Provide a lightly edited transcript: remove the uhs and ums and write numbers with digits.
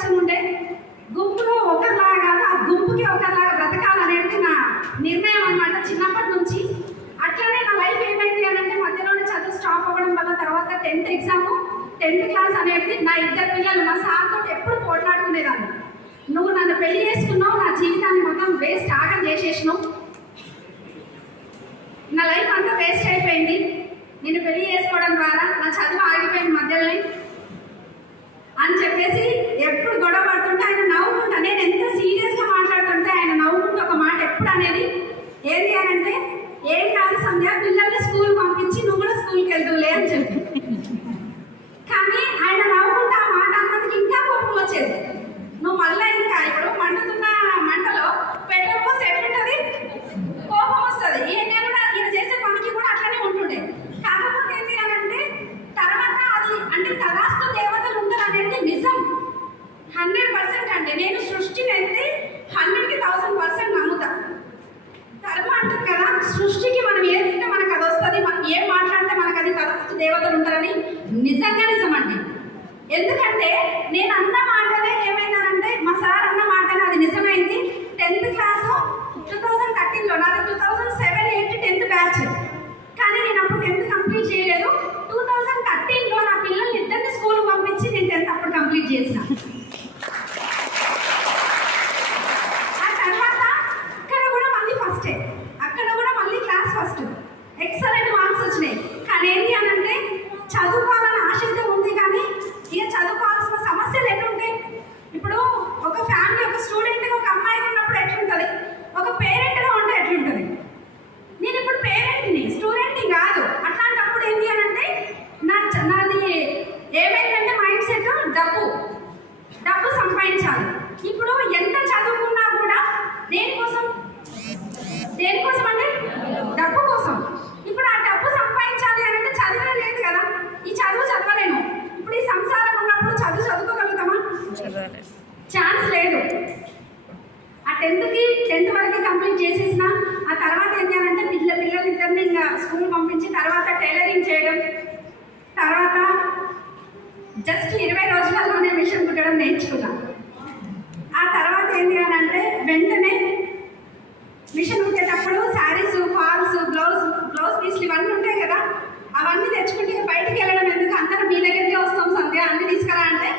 ఆలోచన ఉండే, గుంపులో ఒకరిలాగా ఆ గుంపుకి ఒకరిలాగా బ్రతకాలనేది నా నిర్ణయం అనమాట చిన్నప్పటి నుంచి. అట్లనే నా లైఫ్ ఏమైంది అని అంటే మధ్యలోనే చదువు స్టాప్ అవ్వడం వల్ల తర్వాత 10th ఎగ్జామ్ 10th క్లాస్ అనేది నా ఇద్దరు పిల్లలు మా సార్తో ఎప్పుడు పోట్లాడుకునేదాన్ని. నువ్వు నన్ను పెళ్లి చేసుకున్నావు, నా జీవితాన్ని మొత్తం వేస్ట్ ఆగం చేసేసినావు, నా లైఫ్ అంతా వేస్ట్ అయిపోయింది, నేను పెళ్లి చేసుకోవడం ద్వారా నా చదువు ఆగిపోయింది మధ్యలోనే అని చెప్పేసి ఎప్పుడు గొడవ పడుతుంటే ఆయన నవ్వుకుంటా, నేను ఎంత సీరియస్గా మాట్లాడుతుంటే ఆయన నవ్వుకుంటూ ఒక మాట ఎప్పుడు అనేది ఏంటి అని అంటే, ఏం కాదు సంధ్య, పిల్లల్ని స్కూల్ పంపించి నువ్వు కూడా స్కూల్కి వెళ్దువులే అని చెప్పి. కానీ ఆయన నవ్వుకుంటూ ఆ మాట అన్నందుకు ఇంకా కోపం వచ్చేది. నువ్వు మళ్ళీ ఇంకా ఇప్పుడు మండుతున్న మంటలో పెట్రోల్ పోసి ఎట్లుంటుంది, కోపం వస్తుంది. ఈయన కూడా ఈయన చేసే పనికి కూడా అట్లనే ఉంటుండే. కాకపోతే ఏంటి అని అంటే తర్వాత అది అంటే తదాస్తు దేవతలు ఉంటారు అనేది నిజం 100% అంటే నేను సృష్టిని అయితే 100కి 1000% నమ్ముతా. కర్మ అంటారు కదా, సృష్టికి మనం ఏదైతే మనకు అది వస్తుంది, మనం ఏం మాట్లాడితే మనకు అది తదాస్తు దేవతలు ఉంటారని నిజంగా నిజమండి. ఎందుకంటే నేను అన్న మాటనే ఏమైందనంటే మా సార్ అన్న మాటనే అది నిజమైంది. 10th క్లాసు 2013లో, నాది 2007-8 10th బ్యాచ్. కానీ నేను అప్పుడు 10th కంప్లీట్ చేయలేదు. 2013లో నా పిల్లల్ని ఇద్దరిని స్కూల్ పంపించి నేను 10th అప్పుడు కంప్లీట్ చేసిన. ఆ తర్వాత అక్కడ కూడా మళ్ళీ ఫస్టే, అక్కడ కూడా మళ్ళీ క్లాస్ ఫస్ట్, ఎక్సలెంట్ మార్క్స్ వచ్చినాయి. కానీ ఏంటి అని అంటే చదువుకోవాలని ఆశ అయితే ఉంది, కానీ ఇక చదువుకోవాల్సిన సమస్యలు ఎట్లుంటాయి. ఇప్పుడు ఒక ఫ్యామిలీ, ఒక స్టూడెంట్గా ఒక అమ్మాయి ఉన్నప్పుడు ఎట్లుంటుంది, ఒక పేరెంట్గా ఉంటే ఎట్లుంటుంది. నేను ఇప్పుడు పేరెంట్ని, స్టూడెంట్ని కాదు. అట్లాంటప్పుడు ఏంటి అని అంటే నాది ఏమైందంటే మైండ్ సెట్ డబ్బు సంపాదించాలి. ఇప్పుడు ఎంత చదువుకున్నా కూడా దేనికోసం అంటే డబ్బు కోసం. ఇప్పుడు ఆ డబ్బు సంపాదించాలి అని అంటే చదివే లేదు కదా, ఈ చదువు చదవలేను. ఇప్పుడు ఈ సంసారం ఉన్నప్పుడు చదువుకోగలుగుతామా? ఛాన్స్ లేదు. ఆ 10th వరకు కంప్లీట్ చేసేసిన. ఆ తర్వాత ఏంటి అని అంటే పిల్లలిద్దరిని ఇంకా స్కూల్ పంపించి తర్వాత టైలరింగ్ చేయడం, తర్వాత జస్ట్ 20 రోజులలోనే మిషన్ కుట్టడం నేర్చుకున్నా. ఆ తర్వాత ఏంటి అని అంటే వెంటనే మిషన్ కుట్టేటప్పుడు శారీస్, ఫాల్స్, బ్లౌజ్ పీస్లు ఇవన్నీ ఉంటాయి కదా, అవన్నీ తెచ్చుకుంటే బయటికి వెళ్ళడం ఎందుకు, అందరూ మీ దగ్గరికి వస్తాం సంధ్య అన్ని తీసుకురా అంటే